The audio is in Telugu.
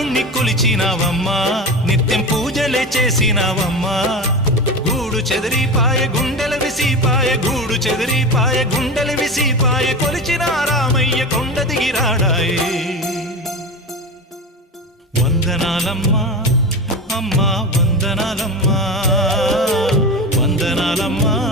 రాముణ్ణి కొలిచినావమ్మా నిత్యం పూజలే చేసినావమ్మా గూడు చెదిరిపాయ గుండెల విసిపాయ గూడు చెదిరిపాయ గుండెల విసిపాయ కొలిచిన రామయ్య కొండ దిగిరాడాయే వందనాలమ్మా అమ్మా వందనాలమ్మా వందనాలమ్మా